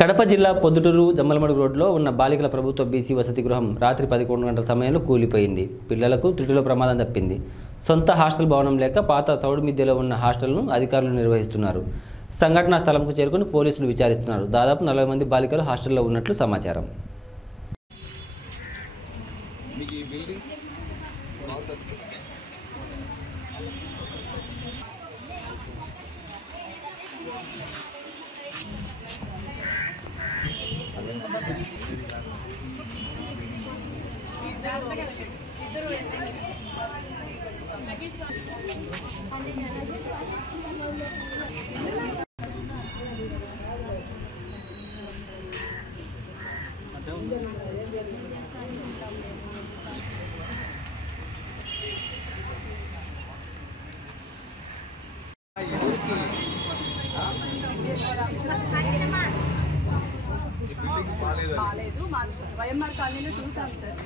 కడప జిల్లా పొద్దుటూరు జమ్మలమడుగు రోడ్లో ఉన్న బాలికల ప్రభుత్వ బీసీ వసతి గృహం రాత్రి 11 గంటల సమయంలో కూలిపోయింది. పిల్లలకు త్రుటిలో ప్రమాదం తప్పింది. సొంత హాస్టల్ భవనం లేక పాత సౌడు మిద్దెలో ఉన్న హాస్టల్ను అధికారులు నిర్వహిస్తున్నారు. సంఘటనా స్థలంకు చేరుకుని పోలీసులు విచారిస్తున్నారు. దాదాపు 40 మంది బాలికలు హాస్టల్లో ఉన్నట్లు సమాచారం. వైఎంఆర్ కాలనీలో చూసాం సార్.